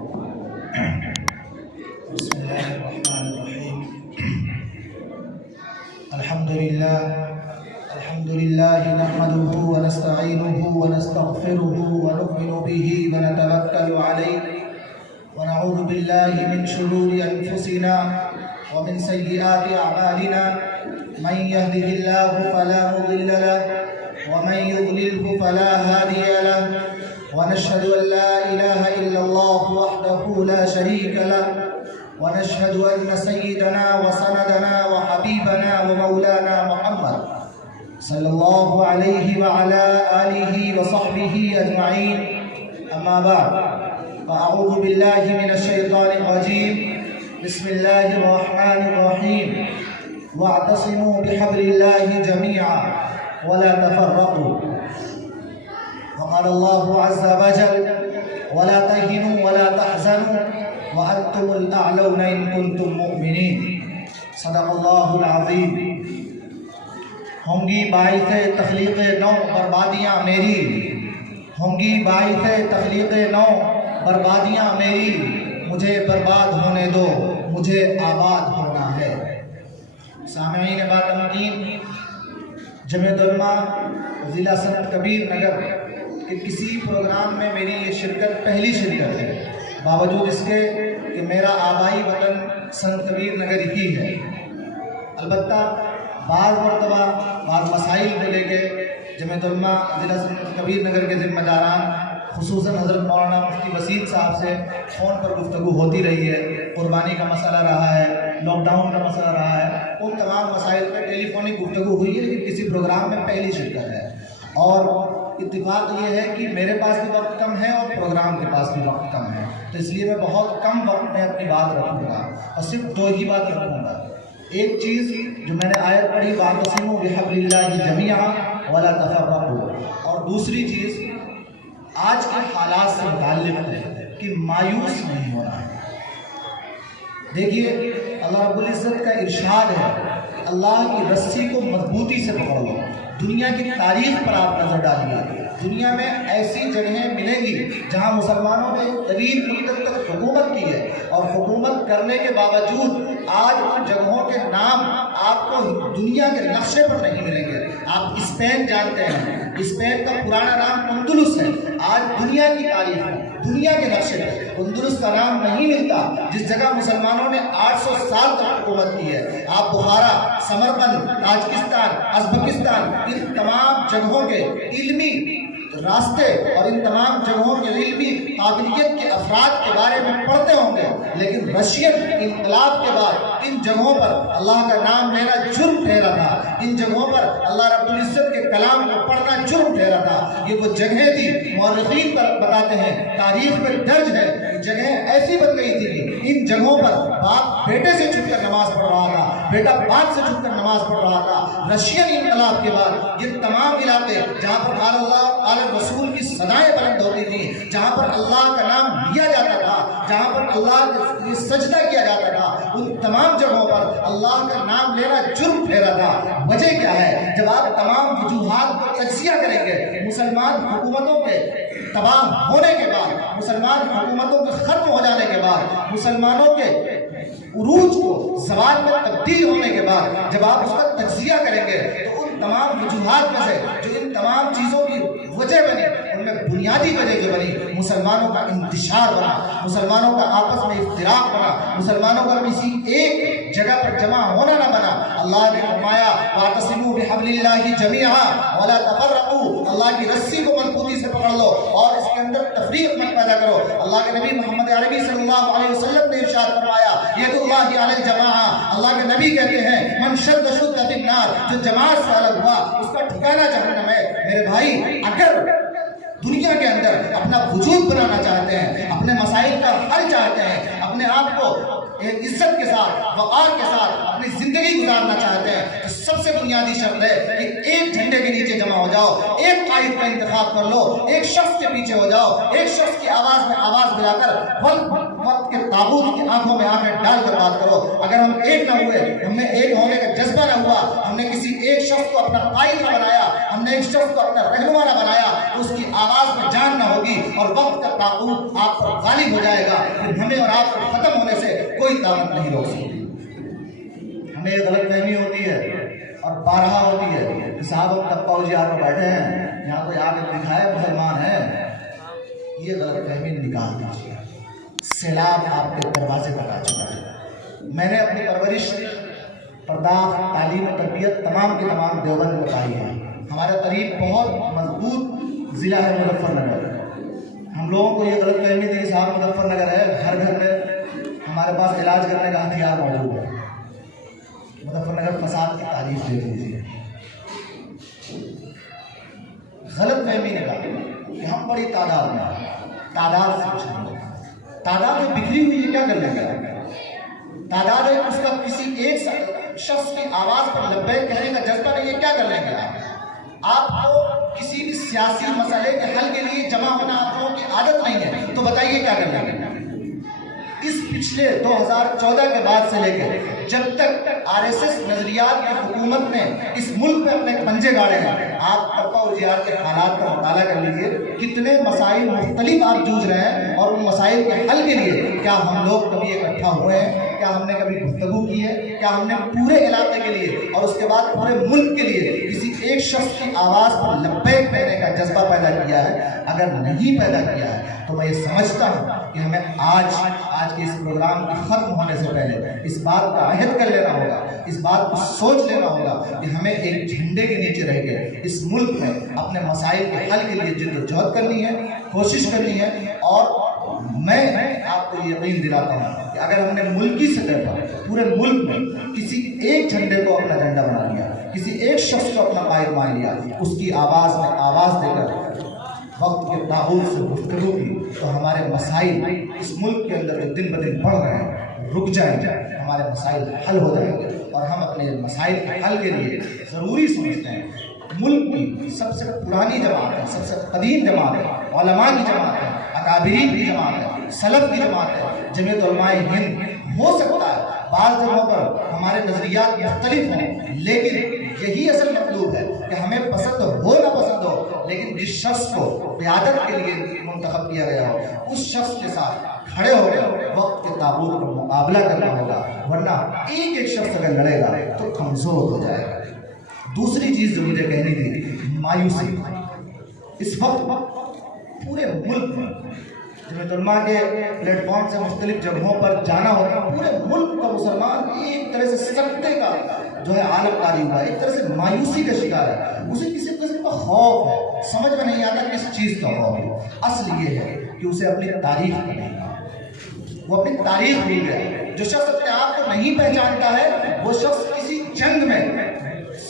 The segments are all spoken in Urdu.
بسم الله الرحمن الرحيم. الحمد لله نحمده ونستعينه ونستغفره ونؤمن به ونتوكل عليه ونعوذ بالله من شرور أنفسنا ومن سيئات أعمالنا. من يهده الله فلا مضل له ومن يضلله فلا هادي له، ونشهد أن لا إله إلا الله وحده لا شريك له، ونشهد أن سيدنا وسندنا وحبيبنا ومولانا محمد صلى الله عليه وعلى آله وصحبه أجمعين. أما بعد، فأعوذ بالله من الشيطان الرجيم. بسم الله الرحمن الرحيم. واعتصموا بحبل الله جميعا ولا تفرقوا. وقال الله عز وجل: ولا تهنوا ولا تحزنوا وأنتم الأعلون إن كنتم مؤمنين. صدق الله العظيم. ہوں گی باعث تخلیق نو بربادیاں میری، ہوں گی باعث تخلیق نو بربادیاں میری، مجھے برباد ہونے دو، مجھے آباد ہونا ہے. سامعین باتمکین، جمعیت علماء ضلع سنت کبیر نگر کہ کسی پروگرام میں میری یہ شرکت پہلی شرکت ہے، باوجود اس کے کہ میرا آبائی وطن سنت کبیر نگر ہی ہے. البتہ بعض مرتبہ بعض مسائل کو لے کے جمعیت علماء ضلع سنت کبیر نگر کے ذمہ داران خصوصاً حضرت مولانا مفتی وسیم صاحب سے فون پر گفتگو ہوتی رہی ہے. قربانی کا مسئلہ رہا ہے، لاک ڈاؤن کا مسئلہ رہا ہے، ان تمام مسائل پہ ٹیلی فونک گفتگو ہوئی ہے، لیکن کسی پروگرام میں پہلی شرکت ہے. اور اتفاق یہ ہے کہ میرے پاس بھی وقت کم ہے اور پروگرام کے پاس بھی وقت کم ہے، تو اس لیے میں بہت کم وقت میں اپنی بات رکھوں گا اور صرف دو ہی بات رکھوں گا. ایک چیز جو میں نے آیت پڑھی، واعتصموا بحبل اللہ جمیعا ولا تفرقوا، اور دوسری چیز آج کے حالات سے متعلق ہے کہ مایوس نہیں ہونا ہے. دیکھیے، اللہ رب العزت کا ارشاد ہے کہ اللہ کی رسی کو مضبوطی سے پکڑ لو. دنیا کی تاریخ پر آپ نظر ڈالیے، دنیا میں ایسی جگہیں ملیں گی جہاں مسلمانوں نے طویل مدت تک حکومت کی ہے، اور حکومت کرنے کے باوجود آج ان جگہوں کے نام آپ کو دنیا کے نقشے پر نہیں ملیں گے. آپ اسپین جانتے ہیں، اسپین کا پرانا نام اندلس ہے، آج دنیا کی تاریخ ہے، دنیا کے نقشے پر اندلس کا نام نہیں ملتا جس جگہ مسلمانوں نے 800 سال تک حکومت کی ہے. آپ بخارا، سمرقند، تاجکستان، ازبکستان، ان تمام جگہوں کے علمی راستے اور ان تمام جگہوں کے علمی قابلیت کے افراد کے بارے میں پڑھتے ہوں گے، لیکن رشین انقلاب کے بعد ان جگہوں پر اللہ کا نام لینا جرم ٹھہرا تھا، ان جگہوں پر اللہ رب العزت کے کلام کو پڑھنا جرم ٹھہرا تھا. یہ وہ جگہیں تھی، مورخین پر بتاتے ہیں، تاریخ میں درج ہے، جگہیں ایسی بن گئی تھی کہ ان جگہوں پر باپ بیٹے سے چھپ کر نماز پڑھ رہا تھا، بیٹا باپ سے چھپ کر نماز پڑھ رہا تھا. رشین انقلاب کے بعد یہ تمام علاقے جہاں پر اللہ رسول کی صدائیں بلند ہوتی تھیں، جہاں پر اللہ کا نام لیا جاتا تھا، جہاں پر اللہ کے سجدہ کیا جاتا تھا، ان تمام جگہوں پر اللہ کا نام لینا جرم ٹھہرا تھا. وجہ کیا ہے؟ جب آپ تمام وجوہات کو تجزیہ کریں گے، مسلمان حکومتوں کے تباہ ہونے کے بعد، مسلمان حکومتوں کے ختم ہو جانے کے بعد، مسلمانوں کے عروج کو زوال میں تبدیل ہونے کے بعد جب آپ اس کا تجزیہ کریں گے تو ان تمام وجوہات میں سے جو ان تمام چیزوں کی وجہ بنی، ان میں بنیادی وجہ جو بنی مسلمانوں کا انتشار بنا، مسلمانوں کا آپس میں افتراق بنا، مسلمانوں کا کسی ایک جگہ پر جمع ہونا نہ بنا. اللہ نے فرمایا واعتصموا بحبل اللہ جمیعا ولا تفرقوا، اللہ کی رسی کو مضبوطی سے پکڑ لو اور اس کے اندر تفریق مت پیدا کرو. اللہ کے نبی محمد عربی صلی اللہ علیہ وسلم نے ارشاد فرمایا ید اللہ علی الجماعہ، اللہ کے نبی کہتے ہیں من شد شد فی النار، جو جماعت سے الگ ہوا اس کا ٹھکانہ جہنم ہے. میرے بھائی، اگر دنیا کے اندر اپنا وجود بنانا چاہتے ہیں، اپنے مسائل کا حل چاہتے ہیں، اپنے آپ کو عزت کے ساتھ، وقار کے ساتھ اپنی زندگی گزارنا چاہتے ہیں، تو سب سے بنیادی شرط ہے کہ ایک جھنڈے کے نیچے جمع ہو جاؤ، ایک قائد کا انتخاب کر لو، ایک شخص کے پیچھے ہو جاؤ، ایک شخص کی آواز میں آواز ملا کر وقت کے تابوت کی آنکھوں میں آنکھیں ڈال کر بات کرو. اگر ہم ایک نہ ہوئے، ہم نے ایک ہونے کا جذبہ نہ ہوا، ہم نے کسی ایک شخص کو اپنا قائد نہ بنایا، ہم نے ایک شخص کو اپنا رہنما نہ بنایا تو اس کی آواز میں جان نہ ہوگی اور وقت کا طاغوت آپ پر غالب ہو جائے گا، پھر ہمیں اور آپ کو ختم ہونے سے کوئی طاقت نہیں روک سکتی۔ ہمیں یہ غلط فہمی ہوتی ہے اور بارہا ہوتی ہے کہ صاحب ہم ٹپا جی آپ بیٹھے ہیں یہاں کوئی آ کے دکھائے مسلمان ہے، یہ غلط فہمی نکال دیجیے۔ سیلاب آپ کے دروازے پر آ چکا ہے۔ میں نے اپنی پرورش، پرداخت، تعلیم و تربیت تمام کے تمام دیوبند میں پائی ہے۔ ہمارا قریب بہت مضبوط ضلع ہے مظفر نگر۔ ہم لوگوں کو یہ غلط فہمی تھی کہ صاحب مظفر نگر ہے، ہر گھر میں ہمارے پاس علاج کرنے کا ہتھیار موجود ہے۔ مظفر نگر فساد کی تعریف دے دیجیے۔ غلط فہمی نکالی کہ ہم بڑی تعداد میں، تعداد سے تعداد میں بکھری ہوئی ہے، کیا کر لیں گے؟ تعداد ہے، اس کا کسی ایک شخص کی آواز پر لبیک کہنے کا جذبہ نہیں ہے، کیا کر لیں گے؟ آپ کو کسی بھی سیاسی مسئلے کے حل کے لیے جمع ہونا آپ لوگوں کی عادت نہیں ہے، تو بتائیے کیا کر لیں گے؟ اس پچھلے 2014 کے بعد سے لے کے جب تک RSS نظریات کی حکومت نے اس ملک میں اپنے پنجے گاڑے ہیں، آپ ٹپا اور جیار کے حالات کا مطالعہ کر لیجیے، کتنے مسائل مختلف آپ جوجھ رہے ہیں، اور ان مسائل کے حل کے لیے کیا ہم لوگ کبھی اکٹھا ہوئے ہیں؟ کیا ہم نے کبھی گفتگو کی ہے؟ کیا ہم نے پورے علاقے کے لیے اور اس کے بعد پورے ملک کے لیے کسی ایک شخص کی آواز پر لبیک کہنے کا جذبہ پیدا کیا ہے؟ اگر نہیں پیدا کیا ہے تو میں یہ سمجھتا ہوں کہ ہمیں آج کے اس پروگرام کی ختم ہونے سے پہلے اس بات کا عہد کر لینا ہوگا، اس بات کو سوچ لینا ہوگا کہ ہمیں ایک جھنڈے کے نیچے رہ کے اس ملک میں اپنے مسائل کے حل کے لیے جد و جہد کرنی ہے، کوشش کرنی ہے۔ اور میں آپ کو یقین دلاتا ہوں کہ اگر ہم نے ملکی سطح پر پورے ملک میں کسی ایک جھنڈے کو اپنا جھنڈا بنا لیا، کسی ایک شخص کو اپنا قائد مان لیا، اس کی آواز میں آواز دے کر وقت کے طاغوت سے گفتگو کی، تو ہمارے مسائل اس ملک کے اندر جو دن بدن بڑھ رہے ہیں رک جائیں گے، ہمارے مسائل حل ہو جائیں گے، اور ہم اپنے مسائل کے حل کے لیے ضروری سمجھتے ہیں ملک کی سب سے پرانی جماعت ہے، سب سے قدیم جماعت ہے، علماء کی جماعت ہے، اکابرین کی جماعت ہے، سلف کی جماعت ہے، جمعیت علماء ہند۔ ہو سکتا ہے بعض جگہوں پر ہمارے نظریات مختلف ہوں، لیکن یہی اصل مطلوب ہے کہ ہمیں پسند ہو نہ پسند ہو، لیکن جس شخص کو قیادت کے لیے منتخب کیا گیا ہو اس شخص کے ساتھ کھڑے ہو کر وقت کے طاغوت پر مقابلہ کرنا ہوگا، ورنہ ایک ایک شخص اگر لڑے گا تو کمزور ہو جائے گا۔ دوسری چیز جو مجھے کہنی تھی، مایوسی۔ اس وقت پورے ملک میں جمعیت علماء کے پلیٹ فارم سے مختلف جگہوں پر جانا ہوتا ہے، پورے ملک کا مسلمان ایک طرح سے سکتے کا جو ہے عالم کاری ہوا ہے، ایک طرح سے مایوسی کا شکار ہے، اسے کسی قسم کا خوف ہے، سمجھ میں نہیں آتا کس چیز کا خوف ہے۔ اصل یہ ہے کہ اسے اپنی تاریخ کا نہیں، وہ اپنی تاریخ بھول گیا۔ جو شخص اپنے آپ کو نہیں پہچانتا ہے وہ شخص کسی جنگ میں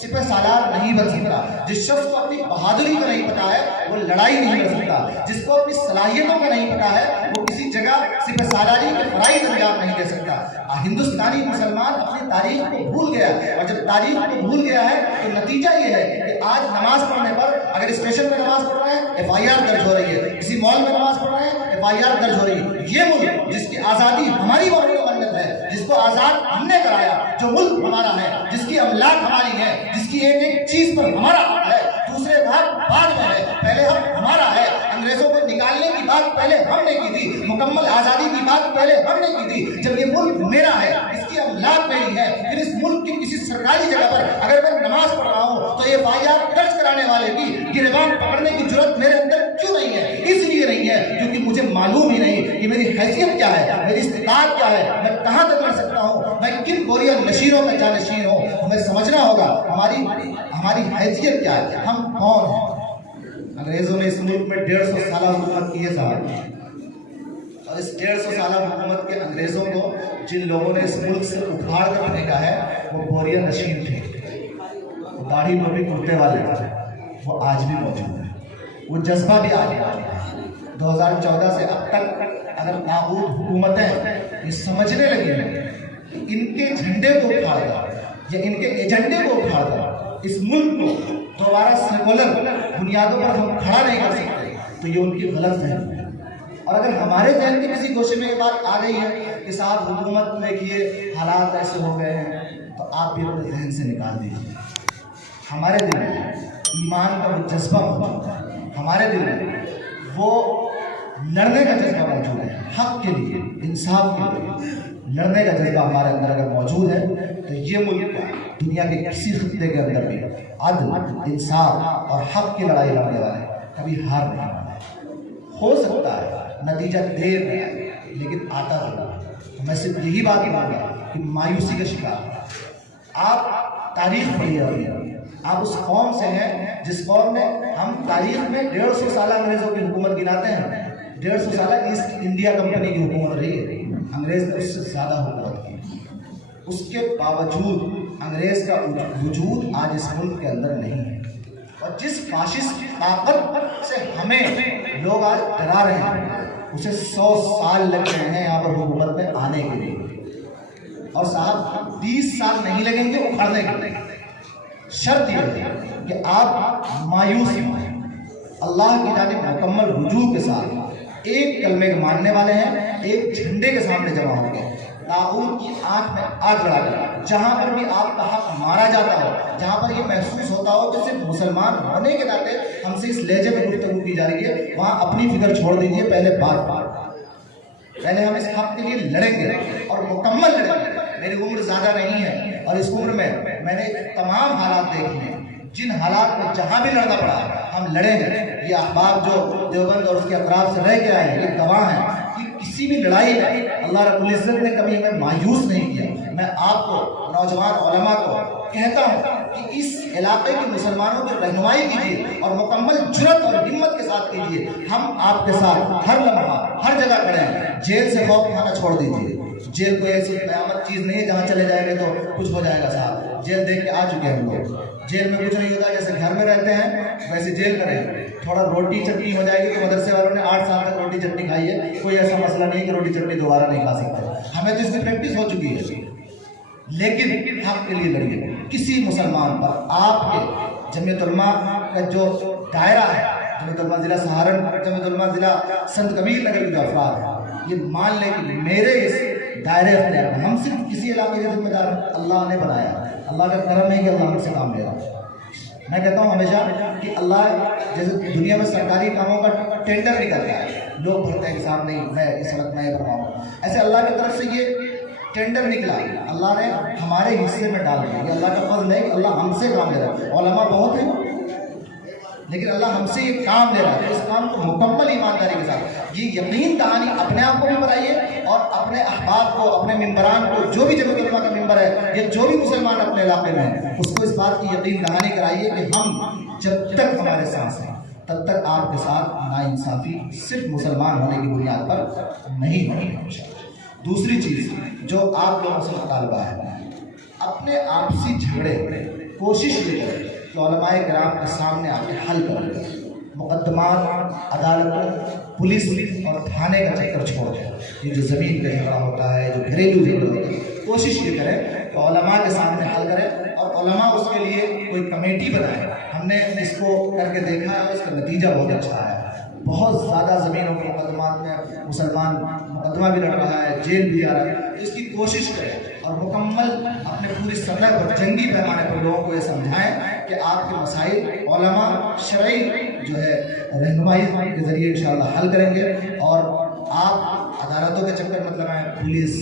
سپہ سالار نہیں بن سکتا۔ جس شخص کو اپنی بہادری کا نہیں پتا ہے وہ لڑائی نہیں کر سکتا۔ جس کو اپنی صلاحیتوں کا نہیں پتا ہے وہ کسی جگہ سپہ سالاری کے فرائض انجام نہیں دے سکتا۔ ہندوستانی مسلمان اپنی تاریخ کو بھول گیا ہے، اور جب تاریخ کو بھول گیا ہے تو نتیجہ یہ ہے کہ آج نماز پڑھنے پر اگر اسٹیشن پہ نماز پڑھ رہے ہیں FIR درج ہو رہی ہے، کسی مال میں نماز پڑھ رہے ہیں FIR درج ہو رہی ہے۔ یہ ملک جس کی آزادی ہماری بہت منت ہے، جس کو آزاد ہم نے کرایا، جو ملک ہمارا ہے، جس کی املاک ہماری ہے، جس کی ایک ایک چیز پر ہمارا حق ہے، دوسرے کا بعد میں ہے، پہلے حق ہمارا ہے۔ انگریزوں کو نکالنے کی بات پہلے ہم نے کی تھی، مکمل آزادی کی بات پہلے ہم نے کی تھی۔ جب یہ ملک میرا ہے، اس کی املاک میری ہے، پھر اس ملک کی کسی سرکاری جگہ پر اگر میں نماز پڑھ رہا ہوں تو یہ FIR درج کرانے والے کی گریبان پکڑنے کی جرات میرے اندر کیوں نہیں ہے؟ اس لیے نہیں ہے کیونکہ مجھے معلوم ہی نہیں کہ میری حیثیت کیا ہے، میری استطاعت کیا ہے، میں کہاں تک کر سکتا ہوں، میں کن گوریا نشینوں کا جانشین ہوں۔ ہمیں سمجھنا ہوگا ہماری حیثیت کیا ہے، ہم کون ہیں۔ انگریزوں نے اس ملک میں 150 سالہ حکومت کی ہے صاحب، اور اس 150 سالہ حکومت کے انگریزوں کو جن لوگوں نے اس ملک سے اکھاڑ کر پھینکا ہے وہ گوریا نشین تھے، داڑھی ٹوپی کرتے والے تھے، وہ آج بھی موجود ہیں، وہ جذبہ بھی آج بھی ہے۔ 2014 سے اب تک اگر طاغوت حکومتیں یہ سمجھنے لگی ہیں کہ ان کے جھنڈے کو اکھاڑ کر یا ان کے ایجنڈے کو اکھاڑ کر اس ملک کو دوبارہ سیکولر بنیادوں پر ہم کھڑا نہیں کر سکتے، تو یہ ان کی غلط فہمی ہے۔ اور اگر ہمارے ذہن کے کسی گوشے میں یہ بات آ گئی ہے کہ صاحب حکومت دیکھیے حالات ایسے ہو گئے ہیں، تو آپ بھی اپنے ذہن سے نکال دیجیے۔ ہمارے دل میں ایمان کا وہ جذبہ موجود ہے ہمارے دل میں، وہ لڑنے کا جذبہ موجود ہے، حق کے لیے، انصاف کے لیے لڑنے کا جذبہ ہمارے اندر اگر موجود ہے تو یہ ملک دنیا کے کسی خطے کے اندر بھی عدل، انصاف اور حق کی لڑائی لڑنے والے کبھی ہار نہیں والے۔ ہو سکتا ہے نتیجہ دیر میں آئے لیکن آتا ضرور۔ میں صرف یہی بات کہوں گا کہ مایوسی کا شکار آپ تاریخ پڑھیے ابھی، آپ اس قوم سے ہیں جس قوم نے، ہم تاریخ میں 150 سالہ انگریزوں کی حکومت گناتے ہیں، 150 سالہ ایسٹ انڈیا کمپنی کی حکومت رہی ہے، انگریز نے اس سے زیادہ حکومت کی، اس کے باوجود انگریز کا وجود آج اس ملک کے اندر نہیں ہے۔ اور جس فاشسٹ طاقت سے ہمیں لوگ آج ڈرا رہے ہیں اسے 100 سال لگ رہے ہیں یہاں پر حکومت میں آنے کے لیے، اور صاحب 20 سال نہیں لگیں گے اکھاڑنے کے لیے۔ شرط یہ ہے کہ آپ مایوس ہیں، اللہ کی جانب مکمل رجوع کے ساتھ ایک کلمے کے ماننے والے ہیں، ایک جھنڈے کے سامنے جمع ہوں گے، طاغوت کی آنکھ میں آگ لگا کر جہاں پر بھی آپ کا حق مارا جاتا ہو، جہاں پر یہ محسوس ہوتا ہو کہ صرف مسلمان ہونے کے ناطے ہم سے اس لہجے میں گفتگو کی جا رہی ہے، وہاں اپنی فکر چھوڑ دیجئے، پہلے پہلے ہم اس حق کے لیے لڑیں گے اور مکمل لڑیں گے۔ میری عمر زیادہ نہیں ہے اور اس عمر میں میں نے تمام حالات دیکھے ہیں، جن حالات میں جہاں بھی لڑنا پڑا ہم لڑیں گے۔ یہ احباب جو دیوبند اور اس کے اطراف سے رہ کے آئے ہیں یہ گواہ ہیں کہ کسی بھی لڑائی میں اللہ رب العزت نے کبھی ہمیں مایوس نہیں کیا۔ میں آپ کو، نوجوان علماء کو کہتا ہوں کہ اس علاقے کے مسلمانوں کی رہنمائی کیجیے اور مکمل جرأت اور ہمت کے ساتھ کیجیے۔ ہم آپ کے ساتھ ہر لمحہ ہر جگہ کھڑے ہیں۔ جیل سے خوف کھانا چھوڑ دیجیے۔ جیل کوئی ایسی قیامت چیز نہیں ہے جہاں چلے جائیں گے تو کچھ ہو جائے گا صاحب۔ جیل دیکھ کے آ چکے ہیں ہم لوگ، جیل میں کچھ نہیں ہوتا، جیسے گھر میں رہتے ہیں ویسے جیل میں رہتے ہیں۔ تھوڑا روٹی چٹنی ہو جائے گی تو مدرسے والوں نے 8 سال تک روٹی چٹنی کھائی ہے، کوئی ایسا مسئلہ نہیں کہ روٹی چٹنی دوبارہ نہیں کھا سکتے، ہمیں تو اس کی پریکٹس ہو چکی ہے۔ لیکن حق کے لیے لڑیے۔ کسی مسلمان پر آپ کے جمعیت علماء کا جو دائرہ ہے، جمعیت علماء ضلع سہارنپور، جمعیت علماء ضلع سنت کبیر نگر کے جو افراد ہیں، یہ مان لیں کہ میرے اس دائرے اختیار میں ہم صرف کسی علاقے کے ذمہ دار ہیں، اللہ نے بنایا، اللہ کا کرم ہے کہ اللہ ہم سے کام لے رہا ہے۔ میں کہتا ہوں ہمیشہ کہ اللہ جیسے دنیا میں سرکاری کاموں کا ٹینڈر نہیں کرتا ہے، لوگ بھرتے ہیں کہ صاحب نہیں میں اس وقت میں کرواؤں، ایسے اللہ کی طرف سے یہ ٹینڈر نکلا، اللہ نے ہمارے حصے میں ڈال دیا۔ یہ اللہ کا فضل ہے کہ اللہ ہم سے کام لے رہا ہے۔ علماء بہت ہیں لیکن اللہ ہم سے یہ کام لے رہا ہے، اس کام کو مکمل ایمانداری کے ساتھ یہ یقین دہانی اپنے آپ کو بھی بنائیے اور اپنے احباب کو، اپنے ممبران کو، جو بھی جمعیت علماء کا ممبر ہے یا جو بھی مسلمان اپنے علاقے میں ہیں، اس کو اس بات کی یقین دہانی کرائیے کہ ہم جب تک ہمارے سانس ہیں تب تک آپ کے ساتھ ناانصافی صرف مسلمان ہونے کی بنیاد پر نہیں ہوگی۔ دوسری چیز جو آپ لوگوں سے مطالبہ ہے، اپنے آپسی جھگڑے کوشش یہ کریں کہ علماء کرام کے سامنے آ کے حل کریں، مقدمات عدالتوں، پولیس اور تھانے کا چکر چھوڑ دیں۔ یہ جو زمین کا جھگڑا ہوتا ہے، جو گھریلو جھگڑے ہوتے ہیں، کوشش یہ کریں کہ علماء کے سامنے حل کریں اور علماء اس کے لیے کوئی کمیٹی بنائیں۔ ہم نے اس کو کر کے دیکھا ہے، اس کا نتیجہ بہت اچھا ہے۔ بہت زیادہ زمینوں کے مقدمات میں مسلمان مقدمہ بھی لڑ رہا ہے، جیل بھی جا رہا ہے۔ اس کی کوشش کریں اور مکمل اپنے پوری سطح پر جنگی پیمانے پر لوگوں کو یہ سمجھائیں کہ آپ کے مسائل علماء شرعی جو ہے رہنمائی کے ذریعے انشاءاللہ حل کریں گے، اور آپ عدالتوں کے چکر مت لگائیں، پولیس،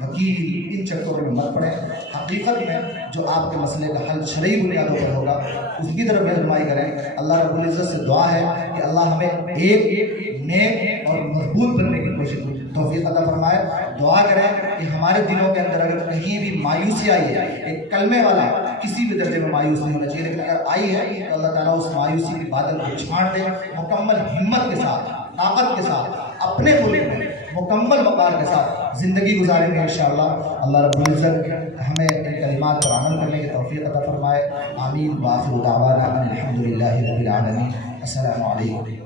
وکیل، ان چکروں میں مت پڑیں۔ حقیقت میں جو آپ کے مسئلے کا حل شرعی بنیادوں پر ہوگا اس کی طرف رہنمائی کریں۔ اللہ رب العزت سے دعا ہے کہ اللہ ہمیں ایک نیک اور مضبوط بننے کی کوشش توفیق عطا فرمائے۔ دعا کریں کہ ہمارے دلوں کے اندر اگر کہیں بھی مایوسی آئی ہے، ایک کلمے والا کسی بھی درجے میں مایوس نہیں ہونا چاہیے، لیکن اگر آئی ہے تو اللہ تعالیٰ اس مایوسی کے بادل کو چھاڑ دے، مکمل ہمت کے ساتھ، طاقت کے ساتھ، اپنے ملک میں مکمل وقار کے ساتھ زندگی گزاریں گے انشاءاللہ۔ اللہ رب العزت ہمیں ان کلمات پر عمل کرنے کی توفیق عطا فرمائے۔ آمین۔ وآخر دعوانا ان الحمد للہ رب العالمین۔ السلام علیکم۔